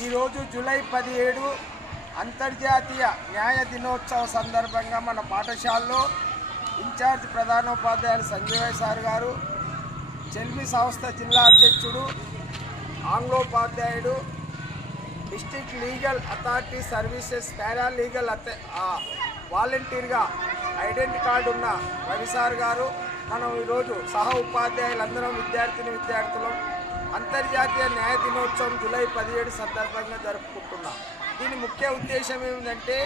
ఈరోజు జూలై పదిహేడు అంతర్జాతీయ న్యాయ దినోత్సవ సందర్భంగా మన పాఠశాలలో ఇన్ఛార్జ్ ప్రధానోపాధ్యాయులు సంజయ్ సార్ గారు చెల్మి సంస్థ జిల్లా అధ్యక్షుడు ఆంగ్లోపాధ్యాయుడు district legal authority services para legal అథ వాలంటీర్గా ఐడెంటి కార్డు ఉన్న రవిసార్ గారు మనం ఈరోజు సహ ఉపాధ్యాయులందరం విద్యార్థిని విద్యార్థులం అంతర్జాతీయ న్యాయ దినోత్సవం జూలై పదిహేడు సందర్భంగా జరుపుకుంటున్నాం. దీని ముఖ్య ఉద్దేశం ఏమిటంటే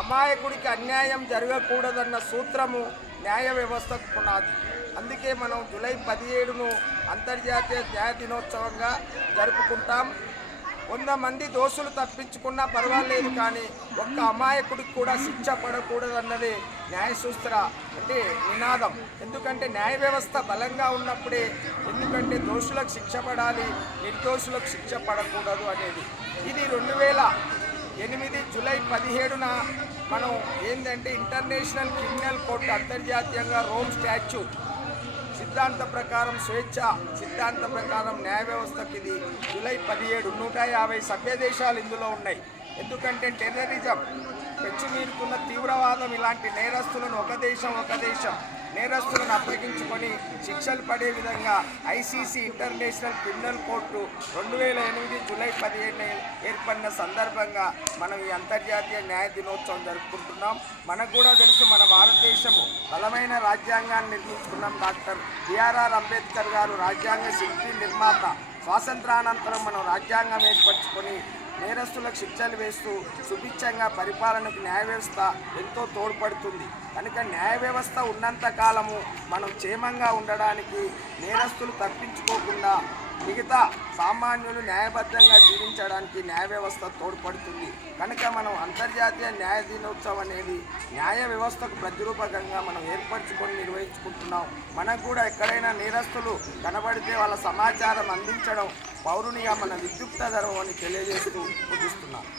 అమాయకుడికి అన్యాయం జరగకూడదన్న సూత్రము న్యాయ వ్యవస్థకు పునాది. అందుకే మనం జూలై పదిహేడును అంతర్జాతీయ న్యాయ దినోత్సవంగా జరుపుకుంటాం. వంద మంది దోషులు తప్పించుకున్నా పర్వాలేదు కానీ ఒక్క అమాయకుడికి కూడా శిక్ష పడకూడదన్నది న్యాయసూత్ర అంటే నినాదం. ఎందుకంటే న్యాయ వ్యవస్థ బలంగా ఉన్నప్పుడే ఎందుకంటే దోషులకు శిక్ష పడాలి నిర్దోషులకు శిక్ష పడకూడదు అనేది. ఇది రెండు వేల ఎనిమిది జూలై పదిహేడున మనం ఏంటంటే ఇంటర్నేషనల్ క్రిమినల్ కోర్టు అంతర్జాతీయంగా రోమ్ స్టాచ్యూట్ సిద్ధాంత ప్రకారం స్వేచ్ఛ సిద్ధాంత ప్రకారం న్యాయ వ్యవస్థకి ఇది జూలై పదిహేడు నూట యాభై సభ్య దేశాలు ఇందులో ఉన్నాయి. ఎందుకంటే టెర్రరిజం పెంచుమీరుకున్న తీవ్రవాదం ఇలాంటి నేరస్తులను ఒక దేశం ఒక దేశం. నేరస్తులను అప్పగించుకొని శిక్షలు పడే విధంగా ఐసీసీ ఇంటర్నేషనల్ క్రిమినల్ కోర్టు రెండు వేల ఎనిమిది జూలై పదిహేను ఏర్పడిన సందర్భంగా మనం ఈ అంతర్జాతీయ న్యాయ దినోత్సవం జరుపుకుంటున్నాం. మనకు కూడా తెలుసు మన భారతదేశము బలమైన రాజ్యాంగాన్ని నిర్మించుకున్నాం డాక్టర్ బిఆర్ఆర్ అంబేద్కర్ గారు రాజ్యాంగ శిల్పి నిర్మాత. స్వాతంత్రానంతరం మనం రాజ్యాంగం ఏర్పరచుకొని నేరస్తులకు శిక్షలు వేస్తూ సుభిక్షంగా పరిపాలనకు న్యాయ వ్యవస్థ ఎంతో తోడ్పడుతుంది. కనుక న్యాయ వ్యవస్థ ఉన్నంత కాలము మనం క్షేమంగా ఉండడానికి నేరస్తులు తప్పించుకోకుండా మిగతా సామాన్యులు న్యాయబద్ధంగా జీవించడానికి న్యాయ వ్యవస్థ తోడ్పడుతుంది. కనుక మనం అంతర్జాతీయ న్యాయ దినోత్సవం అనేది న్యాయ వ్యవస్థకు ప్రతిరూపకంగా మనం ఏర్పరచుకొని నిర్వహించుకుంటున్నాం. మనకు కూడా ఎక్కడైనా నేరస్తులు కనబడితే వాళ్ళ సమాచారం అందించడం పౌరునిగా మన విద్యుక్త ధర్మం అని తెలియజేస్తూ పూజిస్తున్నాను